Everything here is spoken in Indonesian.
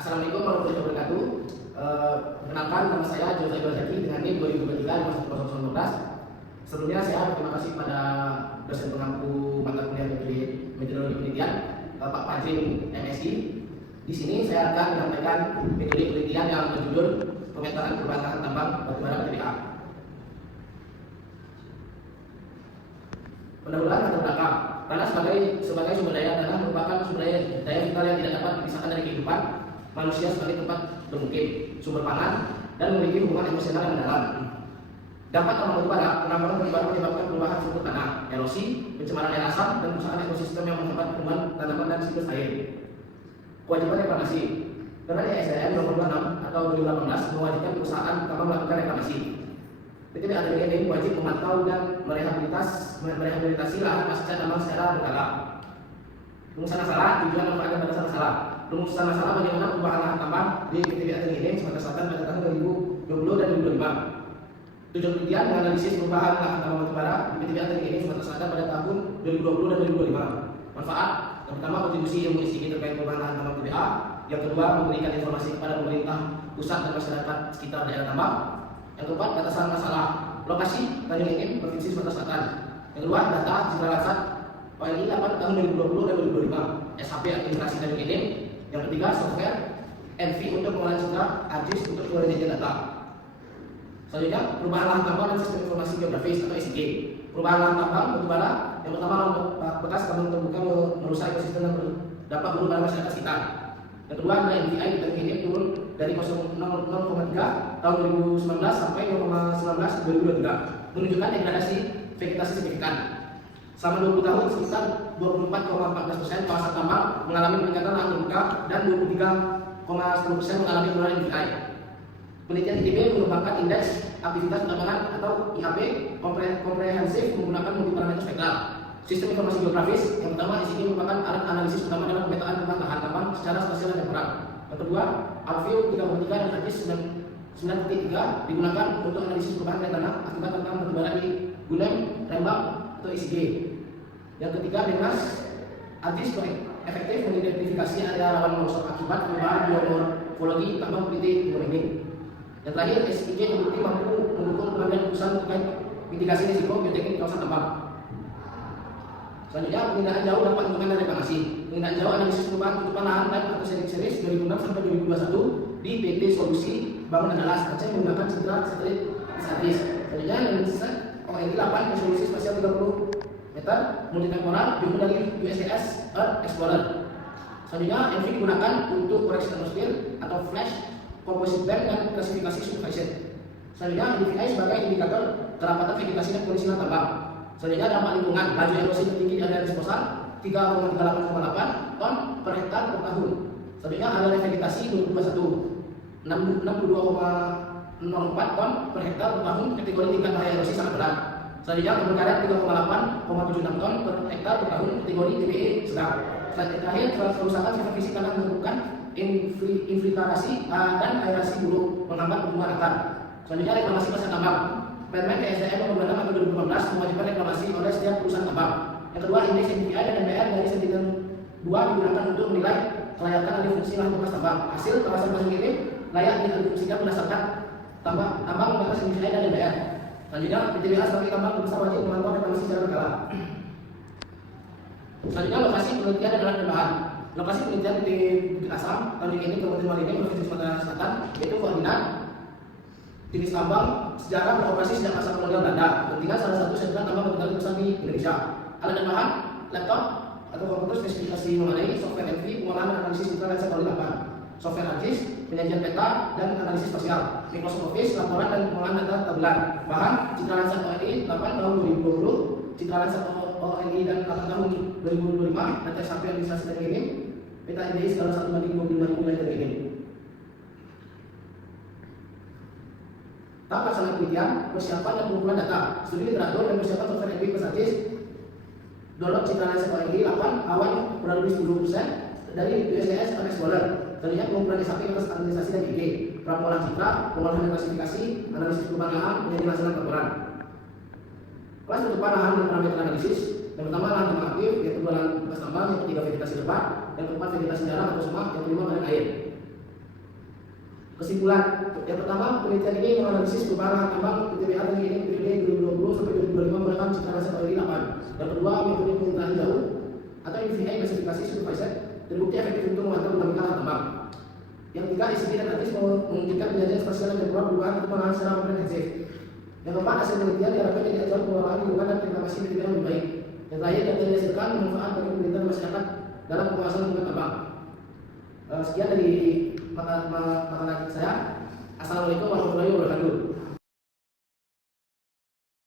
Assalamualaikum warahmatullahi wabarakatuh. Perkenalkan, nama saya Jose Zaki dengan NIM 2023-51019. Sebelumnya saya berterima kasih pada dosen pengampu mata kuliah metodologi penelitian, Pak Fajrin MSI. Di sini saya akan menyampaikan metode penelitian yang berjudul pemetaan perubahan lahan tambang batubara PTBA. Pendahuluan atau belakang. Tanah sebagai sumber daya tanah merupakan sumber daya vital yang tidak dapat dipisahkan dari kehidupan manusia sebagai tempat bermukim, sumber pangan, dan memiliki hubungan emosional yang mendalam. Dampak tambang batubara, penambangan batubara menyebabkan perubahan struktur tanah, erosi, pencemaran air asam, dan kerusakan ekosistem yang menghambat pertumbuhan tanaman dan siklus air. Kewajiban reklamasi. Karena di SDM nomor 26 atau 2018 mewajibkan perusahaan tambang melakukan reklamasi. PTBA ini wajib memantau dan merehabilitasi lahan pasca tambang secara berkala. Rumusan masalah, tujuan dan manfaat pada masalah. Rumusan masalah bagaimana perubahan lahan tambang di PTBA ini Sumatera Selatan pada tahun 2020 dan 2025. Tujuan penelitian menganalisis perubahan lahan tambang batubara di PTBA ini Sumatera Selatan pada tahun 2020 dan 2025. Manfaat: yang pertama, kontribusi ilmu ISG terkait perubahan lahan tambang PTBA. Yang kedua, memberikan informasi kepada pemerintah pusat dan masyarakat sekitar daerah tambang. Yang keempat, batasan masalah. Lokasi Tanjung Enim, Provinsi Sumatera Selatan. Yang kedua, data citra lansat OLI 8 tahun 2020 dan 2025. SHP administrasi Tanjung Enim. Yang ketiga, software NV untuk pengolahan citra, ARGIS untuk penelitian data. Selanjutnya, perubahan lahan tambang dan sistem informasi geografis atau SIG. Perubahan lahan tambang batubara. Yang pertama, bekas tambang terbuka merusak ekosistem dan berdampak buruk pada masyarakat sekitar. Yang kedua, adalah MVI di Tanjung Enim turun dari 0,3 tahun 2019 sampai 0,19 2023, menunjukkan degradasi vegetasi signifikan. Selama 20 tahun, sekitar 24,14% kawasan tambang mengalami peningkatan lahan terbuka dan 23,10% mengalami penurunan MVI. Penelitian ITB mengembangkan indeks aktivitas tambangan atau IAP komprehensif menggunakan multiparameter spektral. Sistem informasi geografis. Yang pertama, di sini merupakan alat analisis utama dalam pemetaan luas lahan tambang secara spasial dan temporal. Yang kedua, Alveo 3,3 dan ARGIS 9.3 digunakan untuk analisis perubahan daya tanah akibat tambang batubara di Gulem, Rembang, atau ISG. Yang ketiga, DENAS ARGIS efektif mengidentifikasi area rawan longsor akibat perubahan geomorfologi tambang PT Gunung Enim. Yang terakhir, SIG terbukti mampu mendukung pengambilan keputusan terkait mitigasi risiko bioteknik di kawasan tambang. Selanjutnya, penggunaan jauh dampak lingkungan dan reklamasi. Penggunaan jauh analisis perubahan tutupan lahan dan atau series 2006 sampai 2021 di PT Solusi Bangun Andalas Aceh menggunakan citra satelit SATRIS. Selanjutnya, analisa OLI 8 resolusi spasial 30 meter multitemporal diambil dari USGS Earth Explorer. Selanjutnya, MV digunakan untuk koreksi atmosfer atau flash composite band dan klasifikasi supervision. Selanjutnya, DVI sebagai indikator kerapatan vegetasi dan kondisi lahan tambang. Selanjutnya, dampak lingkungan. Laju erosi tertinggi di area disposal 3,38,8 ton per hektar per tahun. Selanjutnya, area vegetasi 2021 62,04 ton per hektar per tahun, kategori tingkat bahaya erosi sangat berat. Selanjutnya, kebakaran 3,8,76 ton per hektar per tahun, kategori TBE sedang. Terakhir, kerusakan sifat fisik tanah menyebabkan infiltrasi dan aerasi buruk menghambat pertumbuhan akar. Selanjutnya, reklamasi pasca tambang. Permen KSDM nomor 26 tahun 2015 mewajibkan reklamasi oleh setiap perusahaan tambang. Yang kedua, indeks MVI dan MBR dari sentimen 2 digunakan untuk menilai kelayakan alih fungsi lahan bekas tambang. Hasil kawasan Tanjung Enim layak dialihfungsikan berdasarkan tambang batas MVI dan MBR. Selanjutnya, PTBA sebagai tambang terbesar wajib memantau reklamasi secara berkala. Selanjutnya, lokasi penelitian dan alat tambahan. Lokasi penelitian di Bukit Asam, Tanjung Enim, Kabupaten Waringin, Provinsi Sumatera Selatan, yaitu koordinat jenis tambang sejarah beroperasi sejak masa kolonial Belanda. Kepentingan salah satu sentra tambang batubara terbesar di Indonesia. Alat dan bahan: laptop atau komputer spesifikasi mengenai software NV pengolahan dan analisis citra lensa OLI 8, software ARGIS penyajian peta dan analisis spasial, Microsoft Office laporan dan pengolahan data tabulan. Bahan: citra lensa OLI 8 tahun 2020, citra lensa OLI dan 8 tahun 2025, data SAP administrasi dari ini, peta IDI skala 1/25.000 dari ini. Tahap pelaksanaan penelitian, persiapan dan pengumpulan data, studi literatur dan persiapan software NV plus ARGIS. Download citra lensa OLI 8 awan kurang lebih 10% dari USGS Earth Explorer. Selanjutnya, pengumpulan SAP atas administrasi dan IG, pengolahan citra, pengolahan dan klasifikasi, analisis perubahan lahan, penjelasan laporan. Kelas penutupan lahan dan parameter analisis. Yang pertama, lahan tambang aktif, yang kedua lahan bekas tambang, yang ketiga vegetasi lebat, yang keempat vegetasi dalam atau semak, yang kelima badan air. Kesimpulan, yang pertama, penelitian ini menganalisis perubahan tambang PTBA dari ini periode 2020 sampai 2025 menggunakan citra rasa PLI 8. Yang kedua, metode pemerintahan jauh atau MVI klasifikasi supervisor terbukti efektif untuk memantau dinamika lahan tambang. Yang ketiga, ICP dan ATIS memungkinkan penyajian spasial yang temporal perubahan untuk penanganan secara komprehensif. Yang keempat, hasil penelitian diharapkan jadi acuan pengelolaan lingkungan dan reklamasi PTBA yang lebih baik. Yang terakhir, data yang dihasilkan bermanfaat bagi pemerintah dan masyarakat dalam pengawasan lingkungan tambang. Sekian dari makanan saya. Assalamualaikum warahmatullahi wabarakatuh.